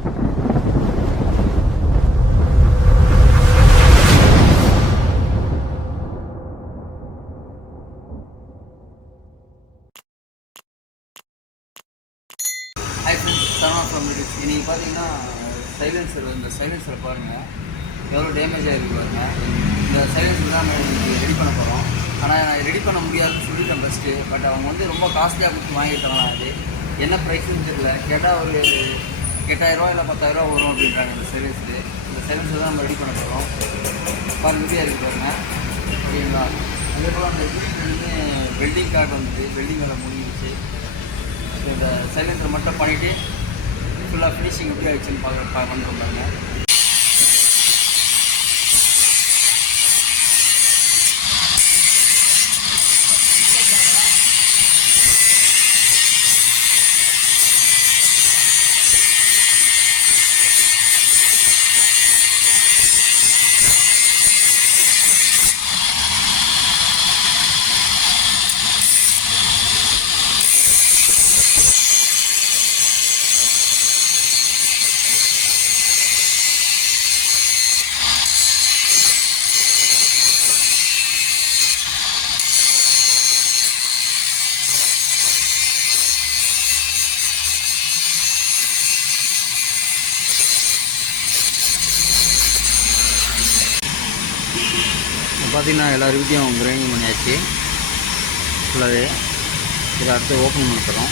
Hi friends, Saravana from Littles. இன்றைக்கி பார்த்தீங்கன்னா இந்த சைலன்சர் பாருங்கள் எவ்வளோ டேமேஜ் ஆகிருக்கு பாருங்கள். இந்த சைலன்சர் தான் நம்ம இன்றைக்கி ரெடி பண்ண போகிறோம். ஆனால் நான் ரெடி பண்ண முடியாதுன்னு சொல்லிட்டேன் ஃபஸ்ட்டு. பட் அவங்க வந்து ரொம்ப காஸ்ட்லியாக கொடுத்து வாங்கிட்டாங்களா. அது என்ன ப்ரைஸுன்னு தெரியல. கேட்டால் ஒரு 8000 இல்லை 10,000 வரும் அப்படின்றாங்க இந்த சைலன்ஸு. இந்த சைலன்சர் தான் நம்ம ரெடி பண்ண போகிறோம். பாருங்கள் ரெடியாக இருக்குது பாருங்கள். ஓகேங்களா. அதே போல் அந்த வீட்டுலேருந்து வெல்டிங் கார்டு வந்துட்டு வெல்டிங் வேலை முடிஞ்சிச்சு. இந்த சைலன்சர் மட்டும் பண்ணிவிட்டு ஃபுல்லாக ஃபினிஷிங் எப்படி ஆகிடுச்சுன்னு பண்ணுறோம் பாருங்கள். பார்த்தீங்கன்னா எல்லார் வீட்டையும் கிரைண்டிங் பண்ணியாச்சு ஃபுல்லாகவே. இதை அடுத்து ஓப்பன் பண்ணிக்கிறோம்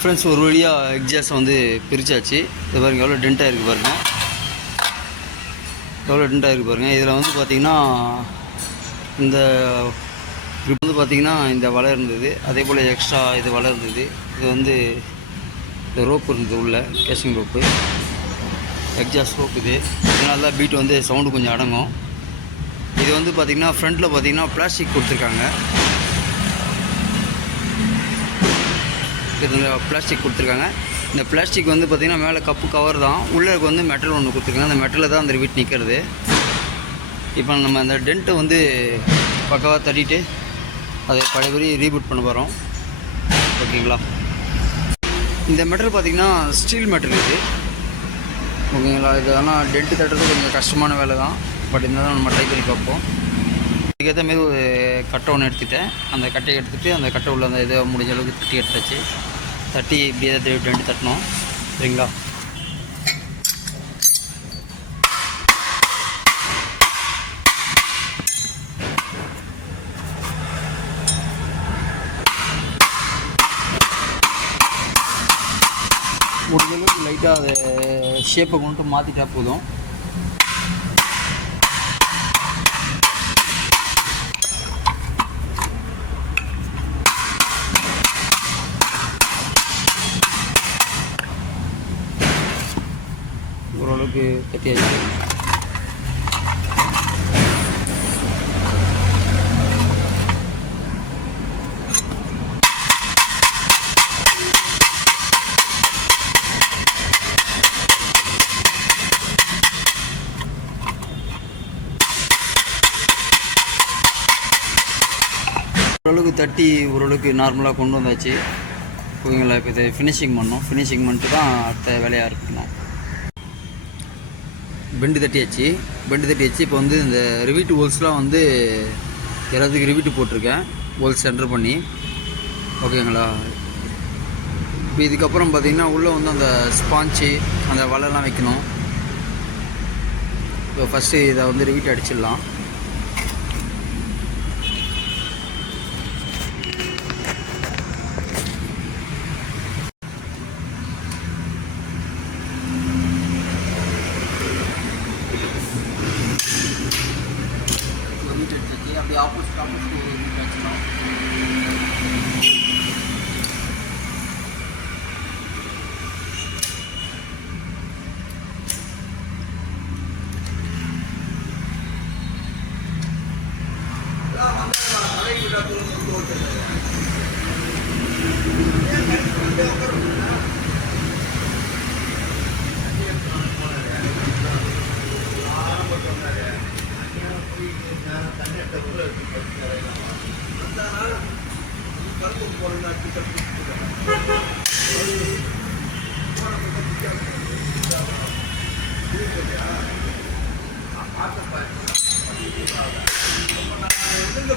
ஃப்ரெண்ட்ஸ். ஒரு வழியாக எக்ஸாஸ்ட் வந்து பிரித்தாச்சு. இது பாருங்கள் எவ்வளோ டென்ட்டாக இருக்குது பாருங்கள். எவ்வளோ டென்ட்டாக இருக்குது பாருங்கள். இதில் வந்து பார்த்திங்கன்னா இந்த க்ரிப் வந்து பார்த்திங்கன்னா இந்த வலை இருந்தது. அதே போல் எக்ஸ்ட்ரா இது வலை இருந்தது. இது வந்து இந்த ரோப்பு இருந்தது உள்ள கேஷிங் ரோப்பு, எக்ஸாஸ்ட் ரோப். இதனால தான் பீட் வந்து சவுண்டு கொஞ்சம் அடங்கும். இது வந்து பார்த்திங்கன்னா ஃப்ரண்ட்டில் பார்த்திங்கன்னா பிளாஸ்டிக் கொடுத்துருக்காங்க. இது பிளாஸ்டிக் கொடுத்துருக்காங்க. இந்த பிளாஸ்டிக் வந்து பார்த்திங்கன்னா மேலே கப்பு கவர் தான், உள்ளே வந்து மெட்டல் ஒன்று கொடுத்துருக்காங்க. அந்த மெட்டலில் தான் அந்த ரிவீட் நிற்கிறது. இப்போ நம்ம அந்த டென்ட்டை வந்து பக்காவாக தட்டிட்டு அதை பழையபடி ரீபூட் பண்ண போகிறோம். ஓகேங்களா. இந்த மெட்டல் பார்த்திங்கன்னா ஸ்டீல் மெட்டல் இது. ஓகேங்களா. இது ஆனால் டென்ட்டு தட்டுறது கொஞ்சம் கஷ்டமான வேலை தான். பட் இந்த தான் நம்ம ட்ரை பண்ணி பார்ப்போம். இதுக்கேற்ற மாரி ஒரு கட்டை ஒன்று எடுத்துகிட்டேன். அந்த கட்டையை எடுத்துகிட்டு அந்த கட்டை உள்ள அந்த இதை முடிஞ்ச அளவுக்கு தட்டி எடுத்தாச்சு. தட்டி இப்படியே ரெண்டு தட்டணும். சரிங்களா. முடிஞ்ச அளவுக்கு லைட்டாக அதை ஷேப்பை கொண்டு மாற்றிட்டா போதும். ஓரளவுக்கு கட்டியாச்சு. ஓரளவுக்கு தட்டி ஓரளவுக்கு நார்மலாக கொண்டு வந்தாச்சு. ஓகேங்களா. இப்போ இதை ஃபினிஷிங் பண்ணோம். ஃபினிஷிங் பண்ணிட்டு தான் அடுத்த வேலையாக இருக்கணும். பெண்டு தட்டியாச்சு. இப்போ வந்து இந்த ரிவீட்டு ஹோல்ஸ்லாம் வந்து எல்லாத்துக்கும் ரிவீட்டு போட்டிருக்கேன், ஹோல்ஸ் சென்டர் பண்ணி. ஓகேங்களா. இப்போ இதுக்கப்புறம் பார்த்திங்கன்னா உள்ளே வந்து அந்த ஸ்பாஞ்சு அந்த வலைலாம் வைக்கணும். இப்போ ஃபஸ்ட்டு இதை வந்து ரிவீட் அடிச்சிடலாம். அப்படி ஆப்போசிட் வச்சுக்கலாம்.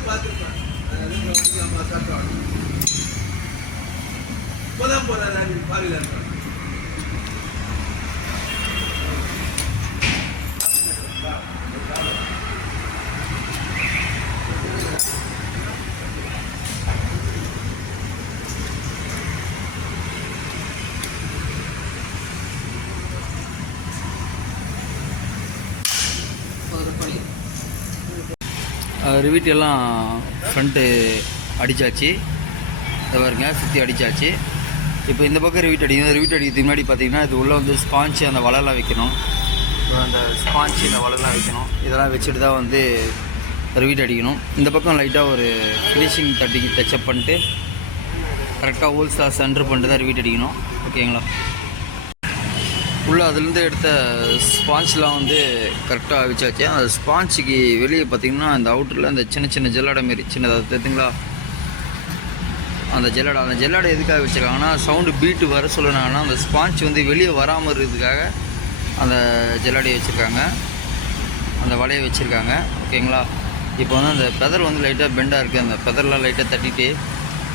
பார்த்துருப்பேன் இப்போதான் போறாரு பாருங்க ரிவீட் எல்லாம் ஃப்ரண்ட்டு அடித்தாச்சு. இதை பாருங்க சுற்றி அடித்தாச்சு. இப்போ இந்த பக்கம் ரிவீட் அடிக்கிறதுக்கு முன்னாடி பார்த்தீங்கன்னா இது உள்ளே வந்து ஸ்பாஞ்சு அந்த வலைலாம் வைக்கணும். அந்த ஸ்பாஞ்சு இந்த வலைலாம் வைக்கணும். இதெல்லாம் வச்சுட்டு தான் வந்து ரிவீட் அடிக்கணும். இந்த பக்கம் லைட்டாக ஒரு ஃபினிஷிங் டச்சப் பண்ணிட்டு கரெக்டாக ஹோல்ஸாக சென்டர் பண்ணிட்டு தான் ரிவீட் அடிக்கணும். ஓகேங்களா? உள்ளே அதுலேருந்து எடுத்த ஸ்பான்ச்லாம் வந்து கரெக்டாக வச்சாச்சு. அந்த ஸ்பான்ச்சுக்கு வெளியே பார்த்திங்கன்னா அந்த அவுட்டரில் அந்த சின்ன சின்ன ஜெல்லாடை மாரி சின்னதாக தெரியுதுங்களா? அந்த ஜெல்லாடை எதுக்காக வச்சுருக்காங்கன்னா சவுண்டு பீட்டு வர சொல்லுனாங்கன்னா அந்த ஸ்பான்ச் வந்து வெளியே வராமல் இருக்கிறதுக்காக அந்த ஜெல்லாடையை வச்சுருக்காங்க, அந்த வலையை வச்சுருக்காங்க. ஓகேங்களா? இப்போ வந்து அந்த பெதர் வந்து லைட்டாக பெண்டாக இருக்குது. அந்த பெதர்லாம் லைட்டாக தட்டிட்டு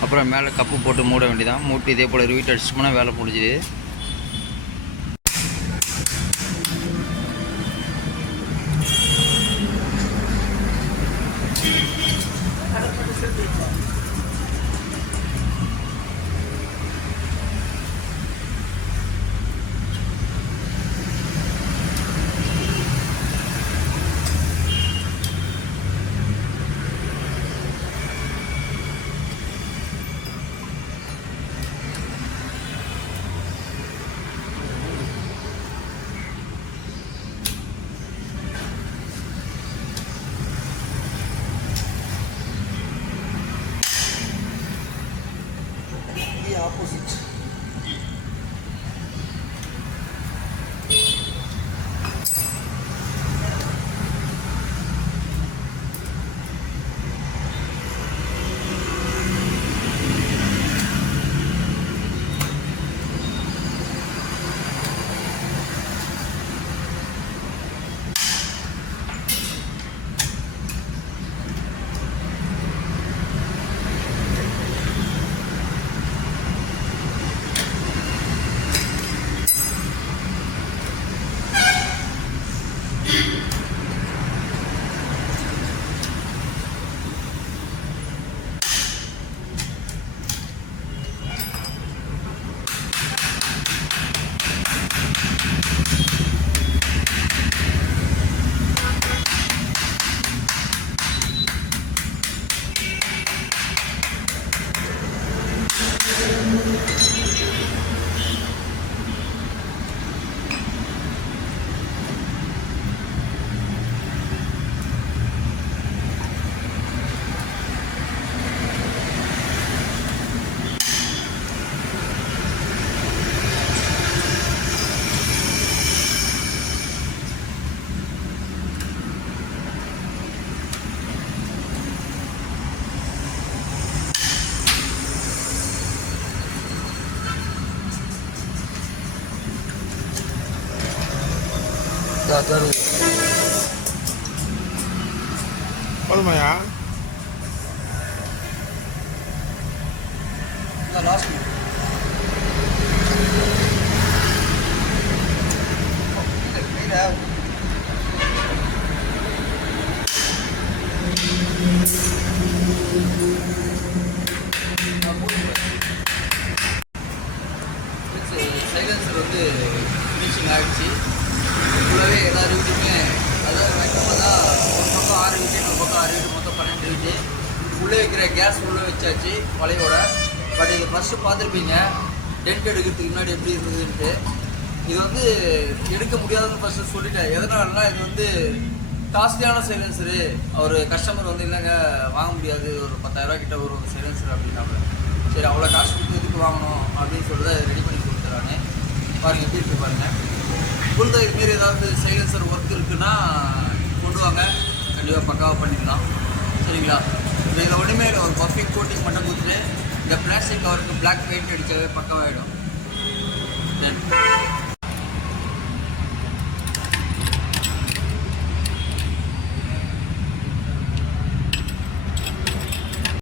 அப்புறம் மேலே கப்பு போட்டு மூட வேண்டியதான். மூட்டி இதே போல் ரிவீட் அடிச்சிட்டோம்னா வேலை முடிஞ்சுது. Opposite. போதுமாயா? லாஸ்ட் சைலன்சர் வந்து ஃபினிஷிங் ஆகிடுச்சு. ஃபுல்லாகவே எல்லா ரிவிட்டுமே அதாவது வைக்கும்போது தான் ஒரு பக்கம் 6 விட்டு இன்னொரு பக்கம் 6 விட்டு மொத்தம் 12 விட்டு உள்ளே வைக்கிற கேஸ் உள்ளே வச்சாச்சு வலையோட. பட் இது ஃபஸ்ட்டு பார்த்துருப்பீங்க டென்ட் எடுக்கிறதுக்கு முன்னாடி எப்படி இருந்ததுன்ட்டு. இது வந்து எடுக்க முடியாதுன்னு ஃபஸ்ட்டு சொல்லிட்டேன். எதனாலனா இது வந்து காஸ்ட்லியான சைலன்சரு. அவர் கஸ்டமர் வந்து இல்லைங்க வாங்க முடியாது, ஒரு 10,000 கிட்ட வரும் சைலன்சர் அப்படின்னாங்க. சரி அவ்வளோ காசு கொடுத்து எதுக்கு வாங்கணும் அப்படின்னு சொல்லிட்டு ரெடி பண்ணி கொடுத்துறாங்க. பாருங்கள் எப்படி இருக்கு பாருங்கள். உங்கள்கிட்ட இதுமாரி ஏதாவது சைலன்சர் ஒர்க் இருக்குன்னா கொண்டு வாங்க, கண்டிப்பாக பக்காவாக பண்ணிடலாம். சரிங்களா? இதில் ஒன்றுமே இல்லை, ஒரு பர்ஃபெக்ட் கோட்டிங் மட்டும் கொடுத்துட்டு இந்த பிளாஸ்டிக் கவருக்கு பிளாக் பெயிண்ட் அடித்தாவே பக்காவாகிடும். தென்